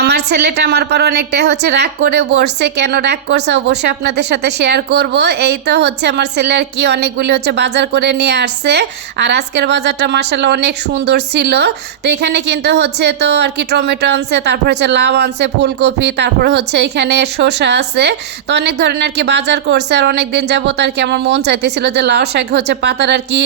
আমার ছেলেটা আমার পর অনেকটাই রাগ করে বসছে। কেন রাগ করছে অবশ্যই আপনাদের সাথে শেয়ার করব। এই তো আমার ছেলে আর কি অনেকগুলি বাজার করে নিয়ে আসছে। আর আজকের বাজারটা মাশাআল্লাহ অনেক সুন্দর ছিল। তো এখানে কিন্তু তো আর কি টমেটো আনছে, তারপর লাউ আনছে, ফুলকপি, তারপর এখানে শসা আছে। তো অনেক ধরনের আর কি বাজার করছে। আর অনেক দিন যাবত আর কি আমার মন চাইতেছিল যে লাউ শাক পাতার আর কি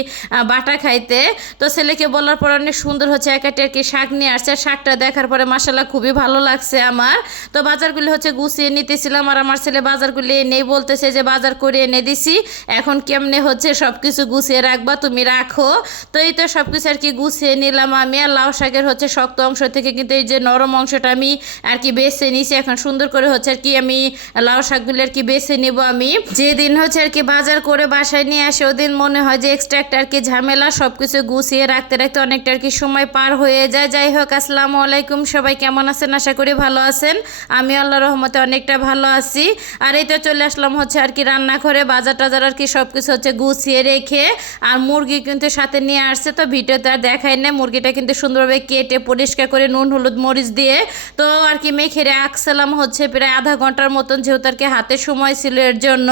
বাটা খাইতে। তো ছেলেকে বলার পর অনেক সুন্দর একাটি আর কি শাক নিয়ে আসছে। শাকটা দেখার পরে মাশাআল্লাহ খুবই ভালো লাগছে আমার। তো বাজারগুলি গুছিয়ে নিতেছিলাম। আর আমার ছেলে বাজারগুলি এনেই বলতেছে যে বাজার করে এনে দিছি, এখন কেমনে সব কিছু গুছিয়ে রাখবা, তুমি রাখো। তো এই তো সব কিছু আর কি গুছিয়ে নিলাম আমি। আর লাউ শাকের শক্ত অংশ থেকে কিন্তু এই যে নরম অংশটা আমি আর কি বেছে নিছি। এখন সুন্দর করে আর কি আমি লাউ শাকগুলি আর কি বেছে নিব। আমি যেদিন আর কি বাজার করে বাসায় নিয়ে আসে ওদিন মনে হয় যে এক্সট্রা একটা আর কি ঝামেলা, সব কিছু গুছিয়ে রাখতে রাখতে অনেকটা আর কি সময় পার হয়ে যায়। যাই হোক, আসসালামু আলাইকুম, সবাই কেমন আছেন? আশা করি ভালো আছেন। আমি আল্লাহর রহমতে অনেকটা ভালো আছি। আর এই তো চলে আসলাম আর কি রান্নাঘরে। বাজার টাজার আর কি সব কিছু গুছিয়ে রেখে। আর মুরগি কিন্তু সাথে নিয়ে আসছে। তো ভিডিওতে আর দেখাই না, মুরগিটা কিন্তু সুন্দরভাবে কেটে পরিষ্কার করে নুন হলুদ মরিচ দিয়ে তো আর কি মেখে রাখছিলাম প্রায় আধা ঘন্টার মতন, যেহেতু আর কি হাতে সময় ছিল এর জন্য।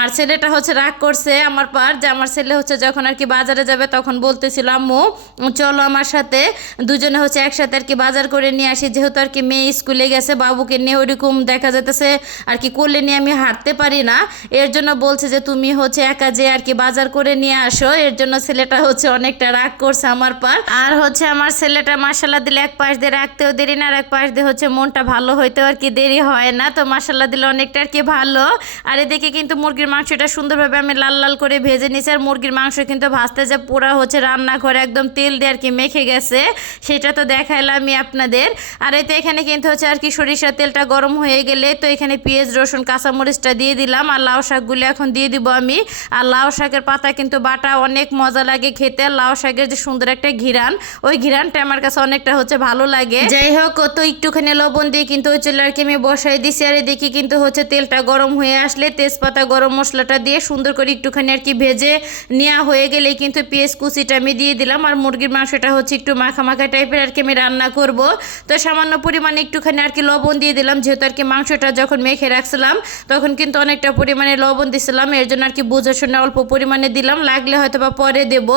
আর ছেলেটা রাগ করছে আমার পার, যে আমার ছেলে যখন আর কি বাজারে যাবে তখন বলতেছিল আম্মু চলো আমার সাথে, দুজনে একসাথে আর কি বাজার করে নিয়ে আসি। যেহেতু আর কি মেয়ে স্কুলে গেছে, বাবুকে নিয়ে ওইরকম দেখা যেতেছে আর কি কোলে নিয়ে আমি হাঁটতে পারি না। এর জন্য বলছে যে তুমি একা যে আর কি বাজার করে নিয়ে আসো। এর জন্য ছেলেটা অনেকটা রাগ করছে আমার পার। আর আমার ছেলেটা মাশাআল্লাহ দিলে এক পাশ দিয়ে রাখতেও দেরি না, আর এক পাশ দিয়ে মনটা ভালো হইতেও আর কি দেরি হয় না। তো মাশাআল্লাহ দিলে অনেকটা আর কি ভালো। আর এদিকে কিন্তু মুরগির মাংসটা সুন্দরভাবে আমি লাল লাল করে ভেজে নিয়েছি। আর মুরগির মাংস কিন্তু ভাজতে যে পুরা রান্নাঘরে একদম তেল দিয়ে আর কি মেখে গেছে, সেটা তো দেখাইলাম আমি আপনাদের। আর এতে এখানে কিন্তু আর কি সরিষার তেলটা গরম হয়ে গেলে তো এখানে পেঁয়াজ রসুন কাঁচামরিচটা দিয়ে দিলাম। আর লাউ শাকগুলো এখন দিয়ে দিব আমি। আর লাউ শাকের পাতা কিন্তু বাটা অনেক মজা লাগে খেতে। লাউ শাকের যে সুন্দর একটা ঘিরান, ওই ঘিরানটা আমার কাছে অনেকটা ভালো লাগে। যাই হোক, তো একটুখানি লবণ দিয়ে কিন্তু ওই চুলা আর কি আমি বসাই দিছি। আর এদিকে কিন্তু তেলটা গরম হয়ে আসলে তেজপাতা গরম মশলাটা দিয়ে সুন্দর করে একটুখানি আর কি ভেজে নেওয়া হয়ে গেলে কিন্তু পেঁয়াজ কুচিটা আমি দিয়ে দিলাম। আর মুরগির মাংসটা একটু মাখা মাখা টাইপের আর কি আমি রান্না করব। তো সামান্য পরিমাণে একটুখানি আর কি লবণ দিয়ে দিলাম, যেহেতু আর কি মাংসটা যখন মেখে রাখছিলাম তখন কিন্তু অনেকটা পরিমাণে লবণ দিছিলাম। এর জন্য আর কি বুঝে শুনে অল্প পরিমাণে দিলাম, লাগলে হয়তো বা পরে দেব।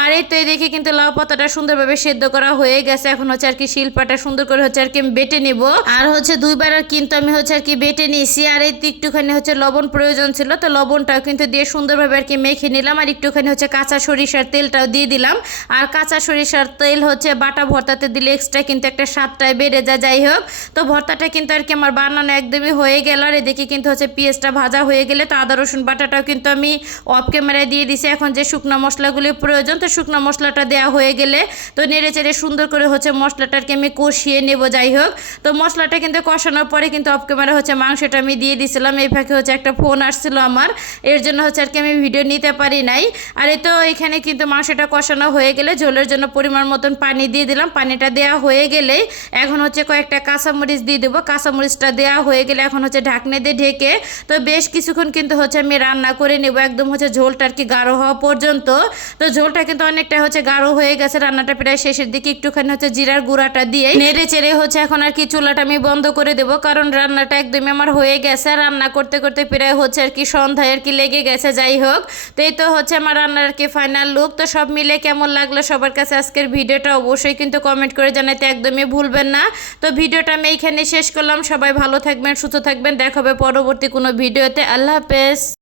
আর এই তো দেখে কিন্তু লাউ পাতাটা সুন্দরভাবে সেদ্ধ করা হয়ে গেছে। এখন আর কি শিলপাটা সুন্দর করে আর কি আমি বেটে নিব। আর দুইবার আর কিন্তু আমি আর কি বেটে নিয়েছি। আর এই একটুখানি লবণ প্রয়োজন ছিল, তো লবণটাও কিন্তু দিয়ে সুন্দরভাবে আর কি মেখে নিলাম। আর একটুখানি কাঁচা সরিষার তেলটাও দিয়ে দিলাম। আর কাঁচা সরিষার তেল বাটা ভর্তাতে দিলে এক্সট্রা কিন্তু একটা স্বাদটাই বেড়ে যায়। যাই হোক, তো ভর্তাটা কিন্তু আর কি আমার বানানো একদমই হয়ে গেল। আর এদিকে কিন্তু পেঁয়াজটা ভাজা হয়ে গেলে তো আদা রসুন বাটাটাও কিন্তু আমি অফ ক্যামেরায় দিয়ে দিছি। এখন যে শুকনো মশলাগুলি প্রয়োজন, তো শুকনো মশলাটা দেওয়া হয়ে গেলে তো নেড়ে চেড়ে সুন্দর করে মশলাটাকে আমি কষিয়ে নেব। যাই হোক, তো মশলাটা কিন্তু কষানোর পরে কিন্তু অফ ক্যামেরা মাংসটা আমি দিয়ে দিছিলাম। এই ফাঁকে একটা ফোন আসছিল আমার, এর জন্য আর কি আমি ভিডিও নিতে পারি নাই। আর এই তো এখানে কিন্তু মাংসটা কষানো হয়ে গেলে ঝোলের জন্য পরিমাণ মতন পানি দিয়ে দিলাম। পানিটা দেওয়া হয়ে গেলে এখন কয়েকটা কাঁচামরিচ দিয়ে দেবো। কাঁচামরিচটা দেওয়া হয়ে গেলে এখন ঢাকনা দিয়ে ঢেকে তো বেশ কিছুক্ষণ কিন্তু আমি রান্না করে নেব, একদম ঝোলটা আর কি গাঢ় হওয়া পর্যন্ত। তো ঝোলটা কিন্তু অনেকটা গাঢ় হয়ে গেছে, রান্নাটা প্রায় শেষের দিকে। একটুখানি জিরার গুঁড়াটা দিয়ে নেড়ে চেড়ে এখন আর কি চুলাটা আমি বন্ধ করে দেবো, কারণ রান্নাটা একদমই আমার হয়ে গেছে। রান্না করতে করতে প্রায় আর কি সন্ধ্যায় আর কি লেগে গেছে। যাই হোক, তো এই তো আমার রান্নার আর কি ফাইনাল লুক। তো সব মিলে কেমন লাগলো সবার কাছে আজকের ভিডিওটা অবশ্যই কিন্তু কমেন্ট করে জানাতে একদমই ভুলবেন না। তো ভিডিওটা আমি এইখানে শেষ করলাম। সবাই ভালো থাকবেন, সুস্থ থাকবেন, দেখা হবে পরবর্তী কোনো ভিডিওতে। আল্লাহ হাফেজ।